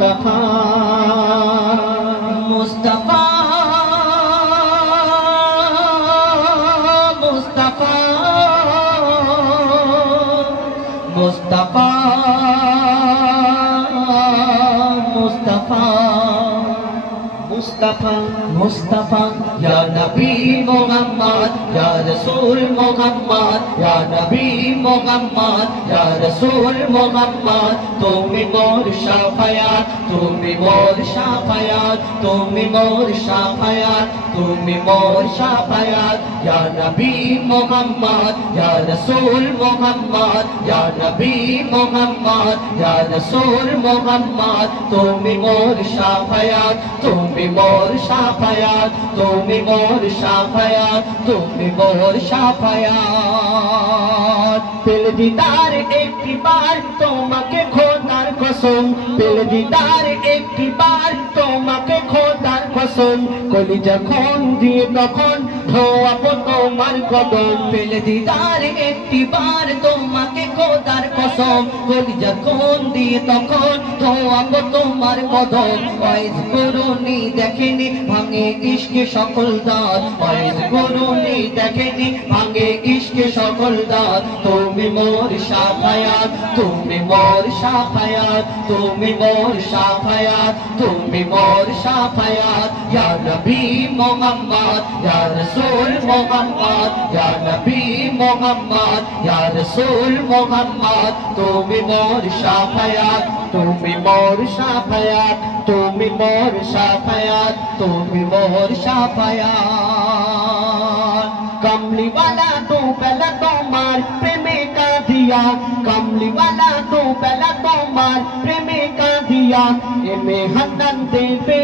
মুস্তাফা মুস্তাফা মুস্তাফা মুস্তাফা মুস্তাফা মুস্তাফা মুস্তাফা ইয়া নবী মুহাম্মদ ইয়া রাসূল মুহাম্মদ ইয়া নবী মুহাম্মদ ইয়া রাসূল মুহাম্মদ তুমি মোর শাফায়াত তুমি মোর শাফায়াত তুমি মোর শাফায়াত তুমি মোর শাফায়াত ইয়া নবী মুহাম্মদ ইয়া রাসূল মুহাম্মদ ইয়া নবী মুহাম্মদ ইয়া রাসূল মুহাম্মদ তুমি মোর শাফায়াত তুমি মোর শাফায়াত তুমি মোর শাফায়াত তুমি মোর শাফায়াত দিল দিদার একটি বার তোমাকে খোদার কসম দিল দিদার একটি বার তোমাকে খোদার কসম কলিজা খন দিয়ে তখন ধোয়াবো তোমার কদম দিল দিদার একটি বার তোমাকে খোদার কসম কলিজা খন দিয়ে তখন ধোয়াবো তোমার কদম ওয়াইজ করুনি দেখেনি ভাঙে ইশকে সকল দাঁত ওয়াইজ করুনি দেখেনি ভাঙে ইশকে সকল দাঁত তুমি মোর শাফায়াত তুমি মোর শাফায়াত তুমি মোর শাফায়াত তুমি মোর শাফায়াত ইয়া নবী মুহাম্মদ ইয়া রাসূল মুহাম্মদ ইয়া নবী মুহাম্মদ ইয়া রাসূল মুহাম্মদ তুমি মোর শাফায়াত তুমি মোর শাফায়াত তুমি মোর শাফায়াত তুমি মোর শাফায়াত कमली वाला तो पहला तुम्हार प्रेमे का दिया कमली वाला तो पहला तुम्हार प्रेमे का दिया इमे हदन दे पे